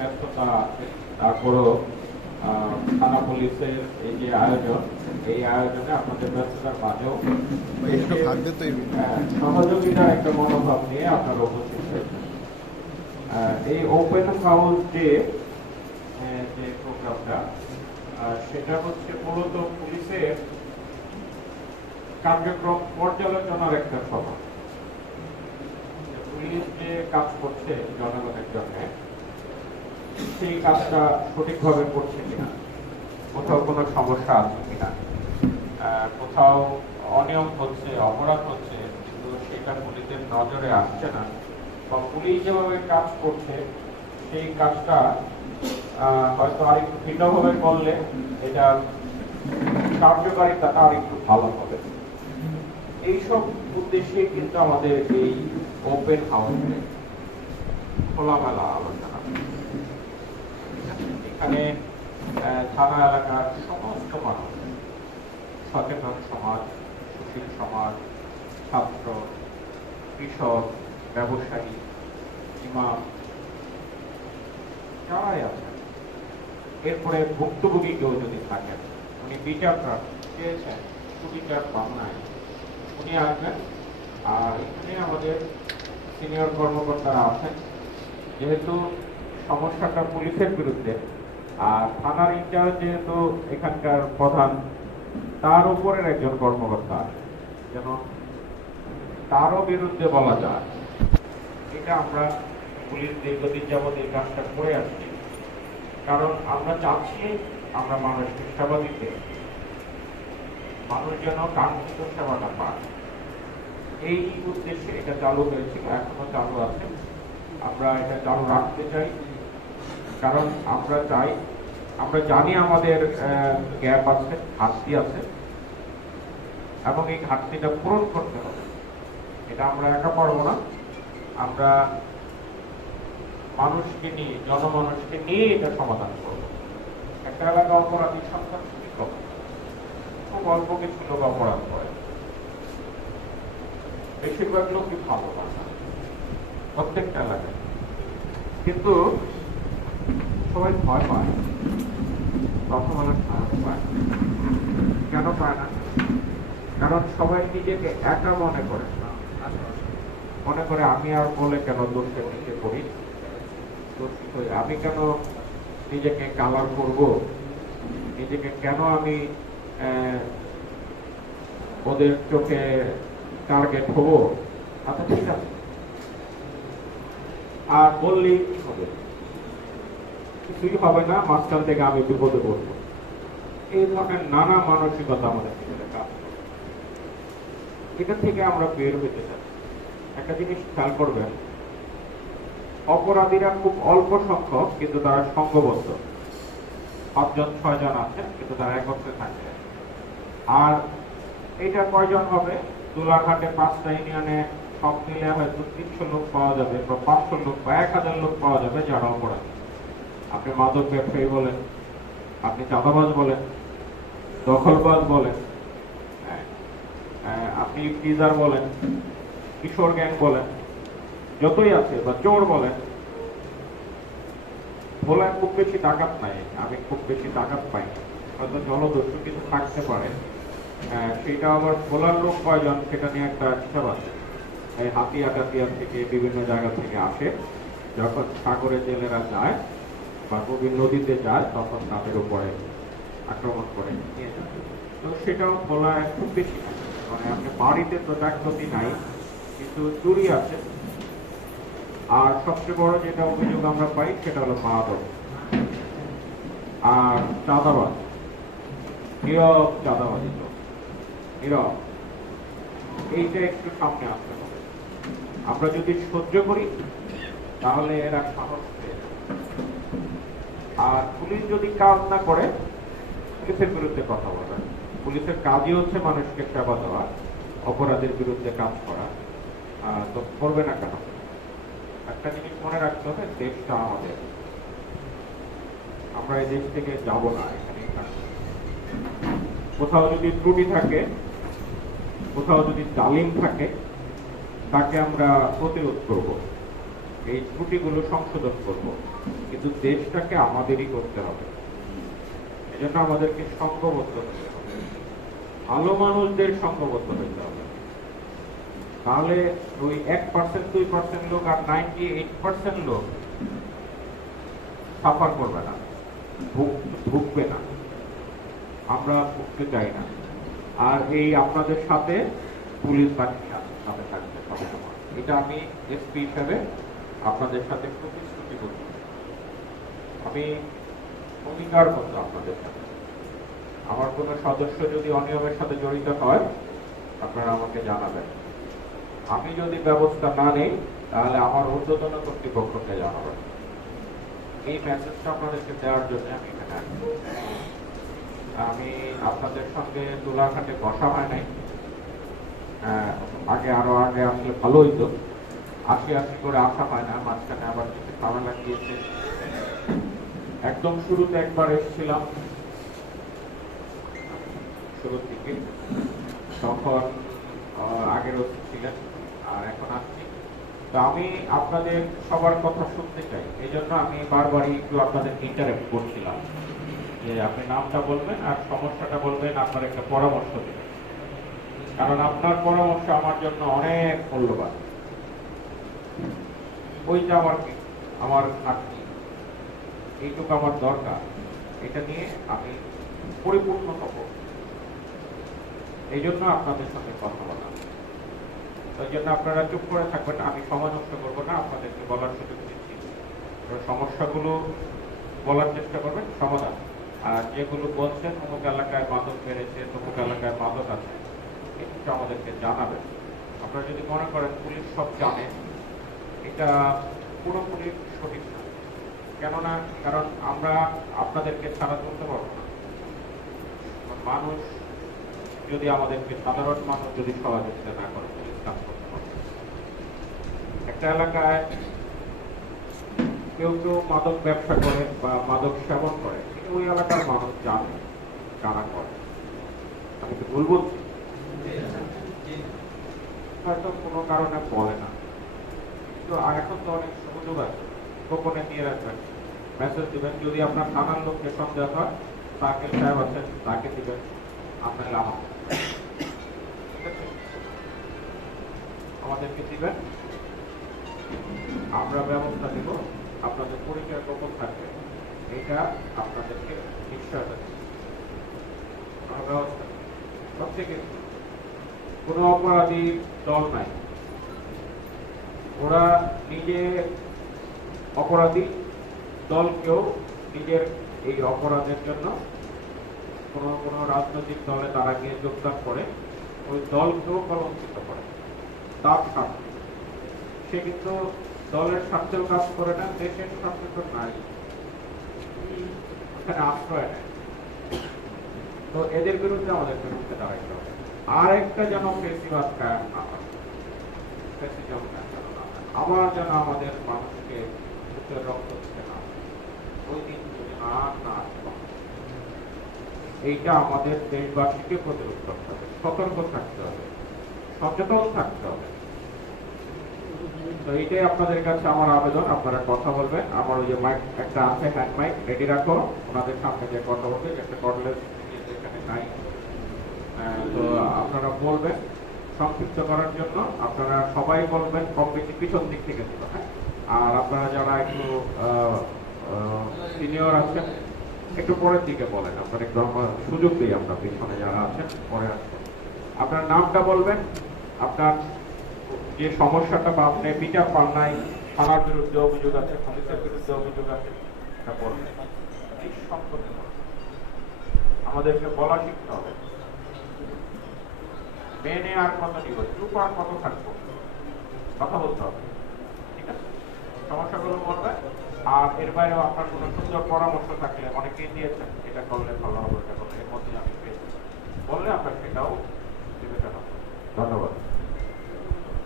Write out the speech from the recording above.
ব্যস্ততা আছে, তারপরেও থানা পুলিশের এই যে আয়োজন, এই আয়োজনে আপনাদের ব্যস্ততার মাঝেও সহযোগিতার একটা মনোভাব নিয়ে আপনারা উপস্থিত হয়েছেন। এই ওপেন হাউস ডে যে প্রোগ্রামটা, সেটা হচ্ছে মূলত পুলিশের কার্যক্রম পর্যালোচনার একটা সভা। পুলিশ যে কাজ করছে জনগণের জন্য, সেই কাজটা সঠিকভাবে করছে কিনা, কোথাও কোনো সমস্যা আছে কিনা, কোথাও অনিয়ম হচ্ছে, অপরাধ হচ্ছে, কিন্তু সেটা পুলিশের নজরে আসছে না, বা পুলিশ যেভাবে কাজ করছে সেই কাজটা হয়তো আরেকটু ভিন্নভাবে করলে এটা কার্যকারিতাটা আরেকটু ভালো হবে। এইসব উদ্দেশ্যে কিন্তু আমাদের এই ওপেন হাউসে খোলামেলা আলোচনা। এখানে থানা এলাকার সমস্ত মানুষ, সচেতন সমাজ, সুশীল সমাজ, ছাত্র, কৃষক, ব্যবসায়ী, ইমাম, যারাই আছেন, এরপরে ভুক্তভোগী কেউ যদি থাকেন, উনি বিচার চেয়েছেন, সুবিচার পান নাই, উনি আসবেন। আর এখানে আমাদের সিনিয়র কর্মকর্তারা আছেন। যেহেতু সমস্যাটা পুলিশের বিরুদ্ধে, আর থানার ইনচার্জ যেহেতু এখানকার প্রধান, তার উপরের একজন কর্মকর্তা যেন তারও বিরুদ্ধে বলা যায়, এটা আমরা পুলিশ দীর্ঘদিন যাবৎ এই কাজটা করে আসছি। কারণ আমরা চাচ্ছি আমরা মানুষকে সেবা দিতে, মানুষ যেন কাঙ্ক্ষিত সেবাটা পায়। এই উদ্দেশ্যে এটা চালু হয়েছিল, এখনো চালু আছে। আমরা এটা চালু রাখতে চাই, কারণ আমরা জানি আমাদের গ্যাপ আছে, ঘাটতি আছে, এবং এই ঘাটতিটা পূরণ করতে হবে। এটা আমরা একা পারবো না, আমরা মানুষকে নিয়ে, জনমানুষকে নিয়ে এটা সমাধান করবো। একটা এলাকা অপরাধী সংখ্যা খুবই কম, খুব অল্প কিছু লোক অপরাধ করে, বেশিরভাগ লোকই ভালো না প্রত্যেকটা এলাকায়। কিন্তু সবাই ভয় পায়, কথা বলার সাহস পায়। কেন পায় না? কারণ সবাই নিজেকে একা মনে করে, আমি আর বলে কেন দোষের নিচে পড়ি, আমি কেন নিজেকে কালার করব, নিজেকে কেন আমি ওদের চোখে টার্গেট হবো। আচ্ছা ঠিক আছে, আর বললেই কি হবে, কিছুই হবে না, মাঝখান থেকে আমি বিপদে পড়বো। এই ধরনের নানা মানসিকতা আমাদের ভিতরে কাজ করে। এটা থেকে আমরা বের হতে চাই। একটা জিনিস খেয়াল করবেন, অপরাধীরা খুব অল্প সংখ্যক, কিন্তু তারা সংঘবদ্ধ। 5-6 জন আছে, কিন্তু তারা একত্রে থাকে। আর এটা কয়জন হবে? দুলাঘাটে 5টা ইউনিয়নে সব মিলে হয়তো 300 লোক পাওয়া যাবে, বা 500 লোক বা 1000 লোক পাওয়া যাবে যারা অপরাধী। আপনি মাদক ব্যবসায়ী বলেন, আপনি চাঁদাবাজ বলেন, দখলবাজ বলেন, আপনি টিজার বলেন, কিশোর গ্যাং বলেন, যতই আছে, বা চোর বলেন। ভোলায় খুব বেশি ডাকাত নাই, আমি খুব বেশি ডাকাত পাই, হয়তো জলদস্যু কিছু থাকতে পারে। সেটা আবার ভোলার লোক কয়জন সেটা নিয়ে একটা হিসাব আছে। এই হাতিয়া টাতিয়া থেকে বিভিন্ন জায়গা থেকে আসে, যখন সাগরে জেলেরা যায় বা গভীর নদীতে যায়, তখন তাদের উপরে আক্রমণ করে নিয়ে যায়। তো সেটাও ভোলায় খুব বেশি নাই। মানে আপনি বাড়িতে তো ডাকাতি নাই, কিন্তু চুরি আছে। আর সবচেয়ে বড় যেটা অভিযোগ আমরা পাই সেটা হলো মাদক আর চাঁদাবাজ, নীরব চাঁদাবাজি, নীরব। এইটা একটু সামনে আসতে হবে। আমরা যদি সহ্য করি তাহলে এরা সাহস পেয়ে যাবে। আর পুলিশ যদি কাজ না করে, পুলিশের বিরুদ্ধে কথা বলা। পুলিশের কাজই হচ্ছে মানুষকে সেবা দেওয়া, অপরাধের বিরুদ্ধে কাজ করা। তো করবে না কেন? একটা জিনিস মনে রাখতে হবে, দেশটা আমাদের, আমরা এই দেশ থেকে যাব না, এখানে থাকবো। কোথাও যদি ত্রুটি থাকে, কোথাও যদি জালিম থাকে, তাকে আমরা প্রতিরোধ করব, এই ত্রুটিগুলো সংশোধন করব। কিন্তু দেশটাকে আমাদেরই করতে হবে। এজন্য আমাদেরকে সংঘবদ্ধ হতে হবে, ভালো মানুষদের সংঘবদ্ধ হতে হবে। তাহলে ওই 1% 2% লোক আর 98% লোক সাফার করবে না, ভুগবে না। আমরা ভুগতে চাই না। আর এই আপনাদের সাথে পুলিশ বাহিনী সাথে থাকবে সবসময়। এটা আমি এসপি হিসাবে আপনাদের সাথে প্রতিশ্রুতি করছি। আমি অঙ্গীকার করবো আপনাদের সাথে। আমার কোনো সদস্য যদি অনিয়মের সাথে জড়িত হয়, আপনারা আমাকে জানাবেন। আমি যদি ব্যবস্থা না নেই, তাহলে আমার ঊর্ধ্বতন কর্তৃপক্ষকে জানাবেন। এই মেসেজটা আপনাদেরকে দেওয়ার জন্য আমি এখানে আসছি। আমি আপনাদের সঙ্গে তুলাঘাটে বসা হয় নাই, আরো আগে আসলে ভালো হইতো। আসি করে আসা হয় না, মাঝখানে আবার কিছু ঝামেলা গিয়েছে। একদম শুরুতে একবার এসেছিলাম, শুরুর দিকে, তখন আগের ওসি ছিলেন, আর এখন আসছি। তো আমি আপনাদের সবার কথা শুনতে চাই, এই জন্য আমি বারবারই একটু আপনাদের ইন্টারেক্ট করছিলাম যে আপনি নামটা বলবেন আর সমস্যাটা বলবেন, আপনার একটা পরামর্শ দেবেন। কারণ আপনার পরামর্শ আমার জন্য অনেক মূল্যবান। ওইটা আমার ঘাটতি, এইটুকু আমার দরকার। এটা নিয়ে আমি পরিপূর্ণ হব, এই জন্য আপনাদের সঙ্গে কথা বলা। ওই জন্য আপনারা চুপ করে থাকবেন, আমি সময় নষ্ট করবো না, আপনাদেরকে বলার সুযোগ দিচ্ছি। সমস্যাগুলো বলার চেষ্টা করবেন, সমাধান। আর যেগুলো বলছেন অমুক এলাকায় মাদক বেড়েছে, তমুক এলাকায় মাদক আছে, এটা আমাদেরকে জানাবেন। আপনারা যদি মনে করেন পুলিশ সব জানে, এটা পুরোপুরি সঠিক না। কেননা কারণ আমরা আপনাদেরকে ছাড়া তুলতে পারবো না। মানুষ যদি আমাদেরকে, সাধারণ মানুষ যদি সহযোগিতা না করে, পুলিশ কাজ করতে পারবে। একটা এলাকায় কেউ মাদক ব্যবসা করে বা মাদক সেবন করে, ওই এলাকার মানুষ জানে, জানা করে। আমি তো ভুল বলছি? হয়তো কোনো কারণে বলে না, কিন্তু এখন তো অনেক সুযোগ আছে, গোপনে দিয়ে রাখবেন, মেসেজ দিবেন। যদি আপনার থানার লোককে সন্দেহ হয়, তাকে সাহেব আছেন, তাকে দিবেন, আপনাকে আমাদেরকে দিবেন, আমরা ব্যবস্থা দিব। আপনাদের পরিচয় গোপন থাকবে, এটা আপনাদেরকে নিশ্চয়তা দিচ্ছি। ব্যবস্থা প্রত্যেকে, কোনো অপরাধী দল নাই, ওরা নিজে অপরাধী, দলকেও নিজের এই অপরাধের জন্য কোনো রাজনৈতিক দলে তারা গিয়ে যোগদান করে, ওই দলকেও কলঙ্কিত করে তার স্বার্থে। সে কিন্তু দলের স্বার্থেও কাজ করে না, দেশের স্বার্থে তো নাই, ওখানে আশ্রয় নেয়। তো এদের বিরুদ্ধে আমাদেরকে রুখে দাঁড়াইতে হবে। আর একটা যেন ফেসিবাদ কায়েম না হয়, আবার যেন আমাদের মানুষকে বুকের রক্ত দিতে না, ওই দিন যদি না এইটা আমাদের দেশবাসীকে প্রতিরোধ করতে হবে, সতর্ক থাকতে হবে, সচেতন থাকতে হবে। তো এইটাই আপনাদের কাছে আমার আবেদন। আপনারা কথা বলবেন, আমার ওই যে মাইক একটা আছে, হ্যান্ড মাইক রেডি রাখো, ওনাদের সামনে যে কথা বলবে, একটা কর্ডলেস এখানে নাই। তো আপনারা বলবেন সংক্ষিপ্ত করার জন্য, আপনারা সবাই বলবেন, কম বেশি পিছন দিক থেকে দিল। হ্যাঁ, আর আপনারা যারা একটু সিনিয়র আছেন, একটু পরের দিকে বলেন, আপনার একটু সুযোগ দিই আমরা, পিছনে যারা আছেন পরে আসবেন। আপনার নামটা বলবেন, আপনার যে সমস্যাটা বা আপনি বিচার পান নাই, থানার বিরুদ্ধে অভিযোগ আছে, পুলিশের বিরুদ্ধে অভিযোগ আছে, এটা বলবেন। এই সম্পর্কে আমাদেরকে বলা শিখতে হবে। মেনে আর কত নিব, চুপ আর কত থাকবো, কথা বলতে হবে। ঠিক আছে, সমস্যাগুলো বলবেন। আর এর বাইরেও আপনার কোনো সুন্দর পরামর্শ থাকলে, অনেকেই দিয়েছেন, এটা করলে ভালো হবে, এটা করলে, এর মধ্যে আমি পেয়েছি বললে আমরা সেটাও বিবেচনা করব। ধন্যবাদ।